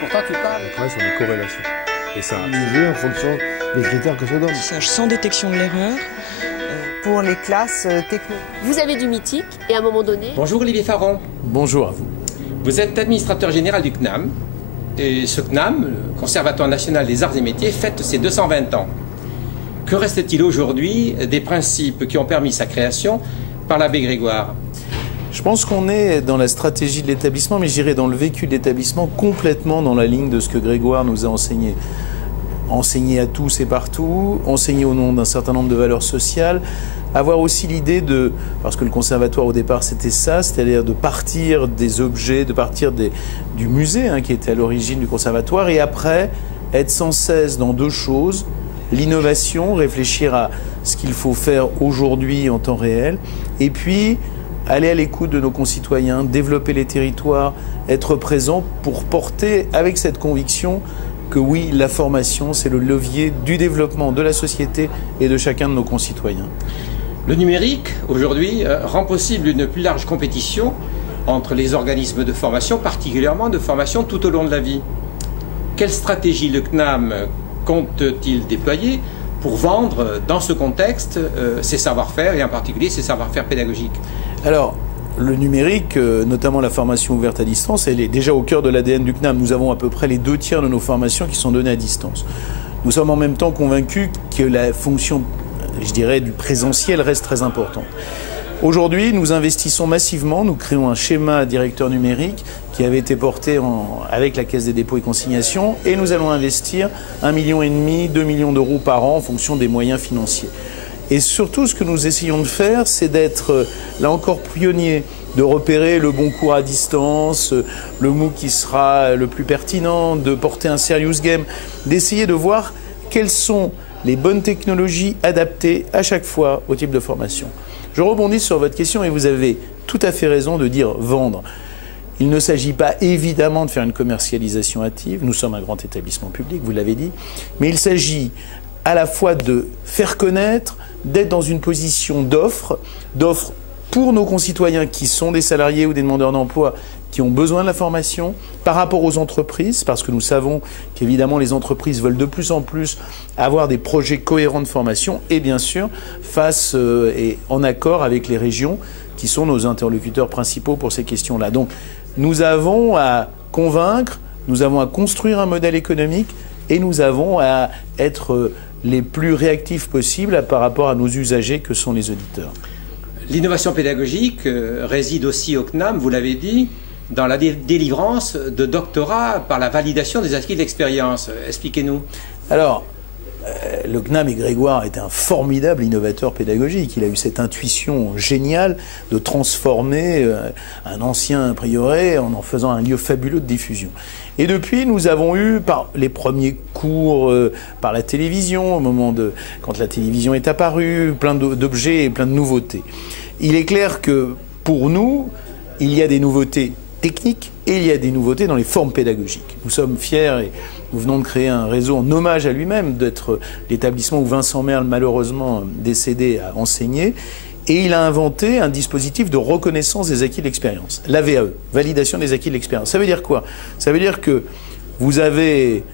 Pourtant, tu parles. On travaille sur des corrélations. Et ça, en fonction des critères que ça donne. Sans détection de l'erreur. Pour les classes techniques. Vous avez du mythique et à un moment donné... Bonjour Olivier Faron. bonjour à vous. Vous êtes administrateur général du CNAM. Et ce CNAM, le Conservatoire national des arts et métiers, fête ses 220 ans. Que reste-t-il aujourd'hui des principes qui ont permis sa création par l'abbé Grégoire ? Je pense qu'on est dans la stratégie de l'établissement, mais j'irai dans le vécu de l'établissement complètement dans la ligne de ce que Grégoire nous a enseigné. Enseigner à tous et partout, enseigner au nom d'un certain nombre de valeurs sociales, avoir aussi l'idée de, parce que le conservatoire au départ c'était ça, c'est-à-dire de partir des objets, de partir du musée qui était à l'origine du conservatoire, et après être sans cesse dans deux choses, l'innovation, réfléchir à ce qu'il faut faire aujourd'hui en temps réel, et puis aller à l'écoute de nos concitoyens, développer les territoires, être présent pour porter avec cette conviction que oui, la formation, c'est le levier du développement de la société et de chacun de nos concitoyens. Le numérique, aujourd'hui, rend possible une plus large compétition entre les organismes de formation, particulièrement de formation tout au long de la vie. Quelle stratégie le CNAM compte-t-il déployer pour vendre, dans ce contexte, ses savoir-faire, et en particulier ses savoir-faire pédagogiques ? Alors, le numérique, notamment la formation ouverte à distance, elle est déjà au cœur de l'ADN du CNAM. Nous avons à peu près les 2/3 de nos formations qui sont données à distance. Nous sommes en même temps convaincus que la fonction, je dirais, du présentiel reste très importante. Aujourd'hui, nous investissons massivement, nous créons un schéma directeur numérique qui avait été porté avec la Caisse des dépôts et consignations, et nous allons investir 1,5 million, 2 millions d'euros par an en fonction des moyens financiers. Et surtout, ce que nous essayons de faire, c'est d'être, là encore, pionniers, de repérer le bon cours à distance, le MOOC qui sera le plus pertinent, de porter un serious game, d'essayer de voir quelles sont les bonnes technologies adaptées à chaque fois au type de formation. Je rebondis sur votre question et vous avez tout à fait raison de dire vendre. Il ne s'agit pas évidemment de faire une commercialisation hâtive, nous sommes un grand établissement public, vous l'avez dit, mais il s'agit à la fois de faire connaître, d'être dans une position d'offre pour nos concitoyens qui sont des salariés ou des demandeurs d'emploi qui ont besoin de la formation, par rapport aux entreprises, parce que nous savons qu'évidemment les entreprises veulent de plus en plus avoir des projets cohérents de formation, et bien sûr face et en accord avec les régions qui sont nos interlocuteurs principaux pour ces questions-là. Donc nous avons à convaincre, nous avons à construire un modèle économique, et nous avons à être les plus réactifs possibles par rapport à nos usagers que sont les auditeurs. L'innovation pédagogique réside aussi au CNAM, vous l'avez dit, dans la délivrance de doctorats par la validation des acquis de l'expérience. Expliquez-nous. Alors, le CNAM et Grégoire est un formidable innovateur pédagogique. Il a eu cette intuition géniale de transformer un ancien prieuré en faisant un lieu fabuleux de diffusion. Et depuis, nous avons eu, par les premiers cours, par la télévision, au moment quand la télévision est apparue, plein d'objets et plein de nouveautés. Il est clair que, pour nous, il y a des nouveautés techniques et il y a des nouveautés dans les formes pédagogiques. Nous sommes fiers et nous venons de créer un réseau en hommage à lui-même, d'être l'établissement où Vincent Merle, malheureusement décédé, a enseigné. Et il a inventé un dispositif de reconnaissance des acquis de l'expérience, la VAE, validation des acquis de l'expérience. Ça veut dire quoi ? Ça veut dire que vous avez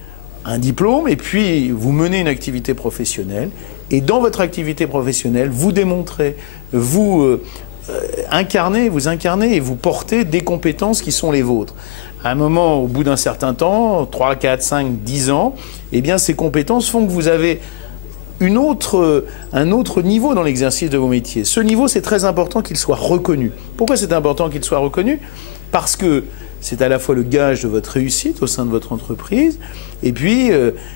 un diplôme et puis vous menez une activité professionnelle. Et dans votre activité professionnelle, vous démontrez, vous incarnez et vous portez des compétences qui sont les vôtres. À un moment, au bout d'un certain temps, 3, 4, 5, 10 ans, eh bien, ces compétences font que vous avez un autre niveau dans l'exercice de vos métiers. Ce niveau, c'est très important qu'il soit reconnu. Pourquoi c'est important qu'il soit reconnu ? Parce que c'est à la fois le gage de votre réussite au sein de votre entreprise, et puis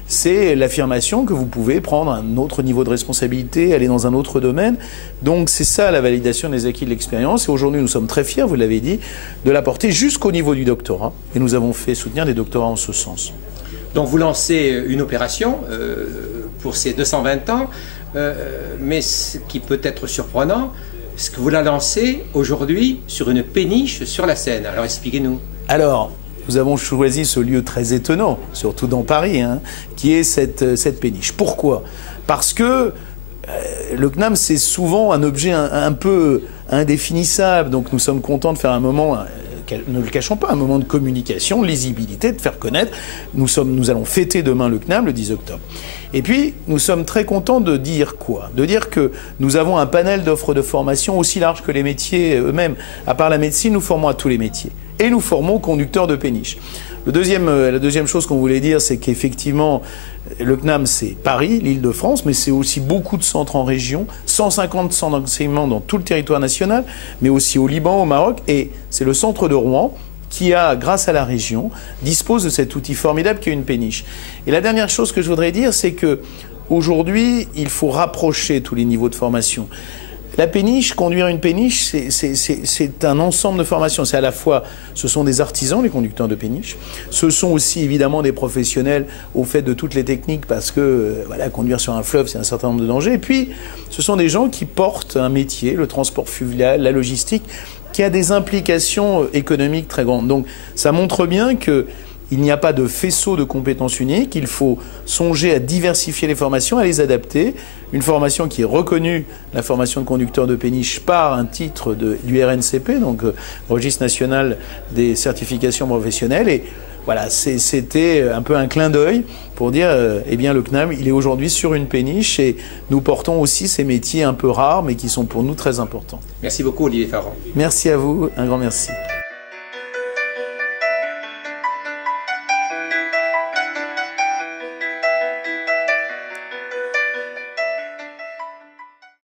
c'est l'affirmation que vous pouvez prendre un autre niveau de responsabilité, aller dans un autre domaine. Donc c'est ça la validation des acquis de l'expérience. Et aujourd'hui, nous sommes très fiers, vous l'avez dit, de la porter jusqu'au niveau du doctorat. Et nous avons fait soutenir des doctorats en ce sens. Donc vous lancez une opération pour ces 220 ans, mais ce qui peut être surprenant, c'est que vous la lancez aujourd'hui sur une péniche sur la Seine. Alors expliquez-nous. Alors, nous avons choisi ce lieu très étonnant, surtout dans Paris, qui est cette péniche. Pourquoi ? Parce que le CNAM, c'est souvent un objet un peu indéfinissable. Donc nous sommes contents de faire un moment ne le cachons pas, un moment de communication, de lisibilité, de faire connaître. Nous allons fêter demain le CNAM, le 10 octobre. Et puis, nous sommes très contents de dire quoi? De dire que nous avons un panel d'offres de formation aussi large que les métiers eux-mêmes. À part la médecine, nous formons à tous les métiers. Et nous formons conducteurs de péniche. La deuxième chose qu'on voulait dire, c'est qu'effectivement, le CNAM, c'est Paris, l'Île-de-France, mais c'est aussi beaucoup de centres en région, 150 centres d'enseignement dans tout le territoire national, mais aussi au Liban, au Maroc, et c'est le centre de Rouen qui a, grâce à la région, dispose de cet outil formidable qui est une péniche. Et la dernière chose que je voudrais dire, c'est que aujourd'hui, il faut rapprocher tous les niveaux de formation. La péniche, conduire une péniche, c'est un ensemble de formations. C'est à la fois, ce sont des artisans, les conducteurs de péniche. Ce sont aussi évidemment des professionnels au fait de toutes les techniques parce que voilà, conduire sur un fleuve, c'est un certain nombre de dangers. Et puis, ce sont des gens qui portent un métier, le transport fluvial, la logistique, qui a des implications économiques très grandes. Donc, ça montre bien que il n'y a pas de faisceau de compétences uniques, il faut songer à diversifier les formations, à les adapter. Une formation qui est reconnue, la formation de conducteur de péniche, par un titre du RNCP, donc Registre national des certifications professionnelles. Et voilà, c'était un peu un clin d'œil pour dire, eh bien le CNAM, il est aujourd'hui sur une péniche et nous portons aussi ces métiers un peu rares, mais qui sont pour nous très importants. Merci beaucoup Olivier Farand. Merci à vous, un grand merci.